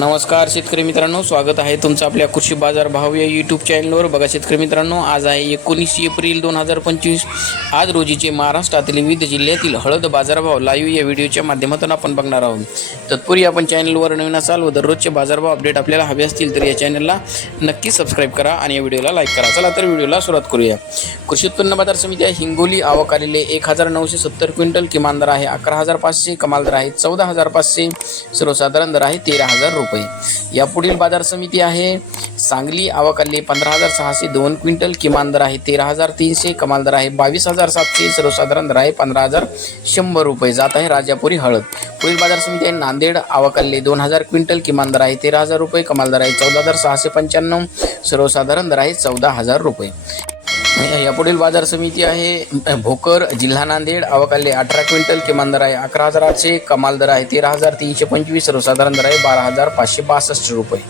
नमस्कार शेतकरी मित्रांनो स्वागत आहे तुमचं आपल्या कृषी बाजार भाव या यूट्यूब चॅनलवर बघा शेतकरी मित्रांनो आज आहे एकोणीस एप्रिल दोन हजार पंचवीस. आज रोजीचे महाराष्ट्रातील विविध जिल्ह्यातील हळद बाजारभाव लाईव्ह या व्हिडिओच्या माध्यमातून आपण बघणार आहोत. तत्पूर्वी आपण चॅनलवर नवीन असाल व दररोजचे बाजारभाव अपडेट आपल्याला हवे असतील तर या चॅनलला नक्की सबस्क्राईब करा आणि या व्हिडिओला लाईक करा. चला तर व्हिडिओला सुरुवात करूया. कृषी उत्पन्न बाजार समिती हिंगोली. आवक आलेले एक हजार नऊशे सत्तर क्विंटल. किमान दर आहे अकरा हजार पाचशे. कमाल दर आहे चौदा हजार पाचशे. सर्वसाधारण दर आहे तेरा हजार रुपये. यापुढील बाजार समिती आहे. सांगली आवकाले पंधरा हजार सहाशे दोन क्विंटल किमान दर आहे तेरा हजार तीनशे कमाल दर आहे बावीस हजार सातशे सर्वसाधारण दर आहे पंधरा हजार शंभर रुपये. जात आहे राजापुरी हळद. पुढील बाजार समिती आहे नांदेड आवकाले दोन हजार क्विंटल किमान दर आहे तेरा हजार रुपये कमाल दर आहे चौदा हजार सहाशे पंच्याण्णव सर्वसाधारण दर आहे चौदा हजार रुपये. यापुढील बाजार समिती आहे भोकर जिल्हा नांदेड आवकाले अठरा क्विंटल किमान दर आहे अकरा हजार आठशे कमाल दर आहे तेरा हजार तीनशे पंचवीस सर्वसाधारण दर आहे बारा हजार पाचशे बासष्ट रुपये.